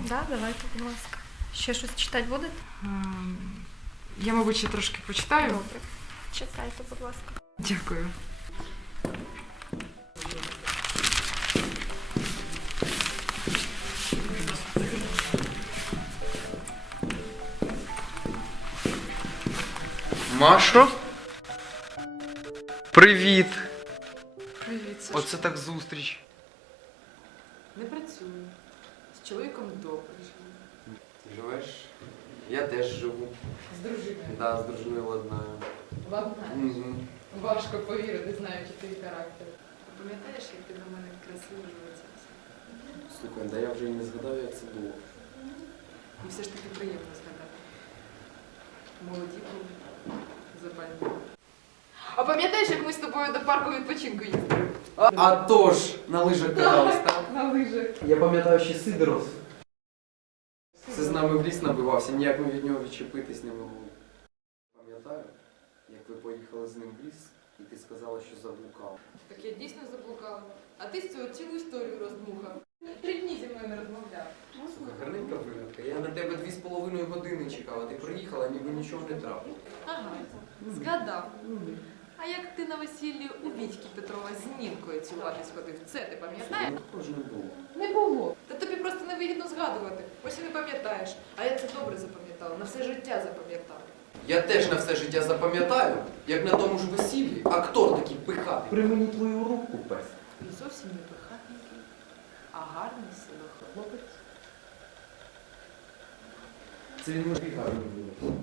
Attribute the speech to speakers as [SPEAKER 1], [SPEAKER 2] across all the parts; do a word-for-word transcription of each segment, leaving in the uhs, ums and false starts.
[SPEAKER 1] Да, давайте, будь ласка. Ще щось читати будете?
[SPEAKER 2] Ем, Я, мабуть, ще трошки почитаю.
[SPEAKER 1] Добре. Читайте, будь ласка.
[SPEAKER 2] Дякую.
[SPEAKER 3] Машо? Привіт!
[SPEAKER 2] Привіт, Саш.
[SPEAKER 3] Оце так зустріч.
[SPEAKER 2] Не працюю. З чоловіком добре живу.
[SPEAKER 3] Живеш? Я теж живу.
[SPEAKER 2] З дружиною.
[SPEAKER 3] Да, з дружиною ладнаю.
[SPEAKER 2] Ладно.
[SPEAKER 3] Угу.
[SPEAKER 2] Важко повірити, знаючи твій характер.
[SPEAKER 4] Пам'ятаєш, як ти на мене красиво дивився?
[SPEAKER 3] Слухай, да я вже і не згадав, як це було.
[SPEAKER 4] І все ж таки приємно згадати. Молоді були, запальні. А пам'ятаєш, як ми з тобою до парку відпочинку їздили?
[SPEAKER 3] А, а то ж, на лижах катались, так?
[SPEAKER 4] На лижах.
[SPEAKER 3] Я пам'ятаю ще Сидоров. Це з нами в ліс набивався, ніяк ми від нього відчепитись не могли. Пам'ятаю, як ви поїхали з ним в ліс, і ти сказала, що заблукав.
[SPEAKER 4] Так я дійсно заблукала. А ти з цього цілу історію роздмухав. Три дні зі мною не розмовляв.
[SPEAKER 3] Слухай, гарненька вигадка. Я на тебе дві з половиною години чекав, а ти приїхала, ніби нічого не трапило.
[SPEAKER 4] Ага, згадав. А як ти на весіллі у Вітьки Петрова з Нінкою цілуватись ходив? Це ти пам'ятаєш?
[SPEAKER 3] Також не було.
[SPEAKER 4] Не було. Та тобі просто невигідно згадувати. Ось і не пам'ятаєш. А я це добре запам'ятала, на все життя запам'ятала.
[SPEAKER 3] Я теж на все життя запам'ятаю, як на тому ж весіллі, актор такий пихатий. При мені твою руку, пес.
[SPEAKER 4] І зовсім не пихатенький, а гарний себе хлопець.
[SPEAKER 3] Це він може гарний виявився.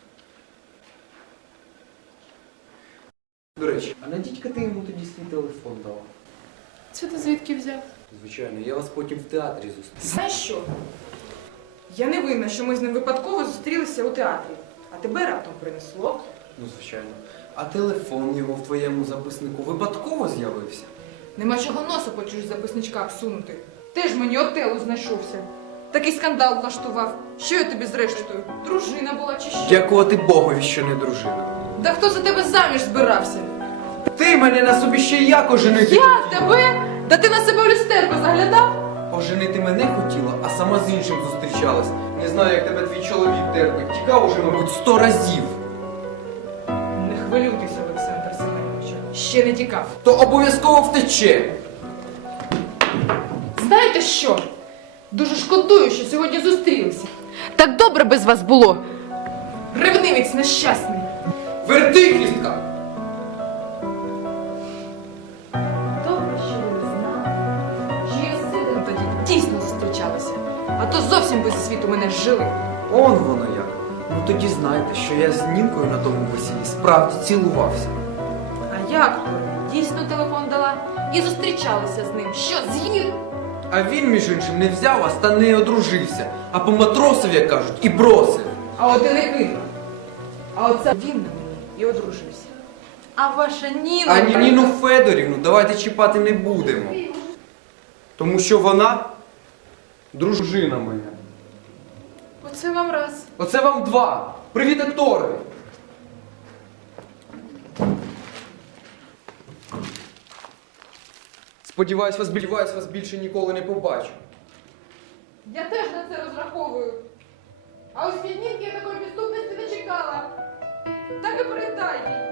[SPEAKER 3] До речі, а надіть-ка ти йому тоді свій телефон дала.
[SPEAKER 4] Це ти звідки взяв?
[SPEAKER 3] Звичайно, я вас потім в театрі зустріну.
[SPEAKER 5] Знаєш що? Я не винна, що ми з ним випадково зустрілися у театрі, а тебе раптом принесло.
[SPEAKER 3] Ну, звичайно. А телефон його в твоєму записнику випадково з'явився?
[SPEAKER 5] Нема чого носа по чужих записничках всунути. Теж мені Отелло знайшовся. Такий скандал влаштував. Що я тобі зрештою? Дружина була чи що?
[SPEAKER 3] Дякувати Богові, що не дружина.
[SPEAKER 5] Да хто за тебе заміж збирався?
[SPEAKER 3] Ти мене на собі ще як оженити?
[SPEAKER 5] Я тебе? Да ти на себе в люстерку заглядав?
[SPEAKER 3] Оженити мене хотіла, а сама з іншим зустрічалась. Не знаю, як тебе твій чоловік терпить. Тікав уже, мабуть, сто разів.
[SPEAKER 5] Не хвилюйтеся, Олександр Семеновичу. Ще не тікав.
[SPEAKER 3] То обов'язково втече.
[SPEAKER 5] Знаєте що? Дуже шкодую, що сьогодні зустрілися. Так добре без вас було. Ревнивець нещасний.
[SPEAKER 3] Верти, хлістка!
[SPEAKER 5] Добре, що ви не знали, що я з сином тоді дійсно зустрічалася. А то зовсім би зі світу мене жили.
[SPEAKER 3] Он воно як. Ну тоді знайте, що я з Нінкою на тому весіллі справді цілувався.
[SPEAKER 5] А як то? Дійсно телефон дала і зустрічалася з ним. Що, з'їв?
[SPEAKER 3] А він, між іншим, не взяв вас та не одружився, а поматросив, як кажуть, і бросив.
[SPEAKER 5] А от і не кинув. А оце він на мені і одружився. А ваша Ніна...
[SPEAKER 3] А Ні- Ніну Федорівну давайте чіпати не будемо. Тому що вона дружина моя.
[SPEAKER 5] Оце вам раз.
[SPEAKER 3] Оце вам два. Привіт, актори! Сподіваюсь, вас, сподіваюсь, вас більше ніколи не побачу.
[SPEAKER 5] Я теж на це розраховую. А ось від Нінки я такої підступності не чекала. Так і передай їй.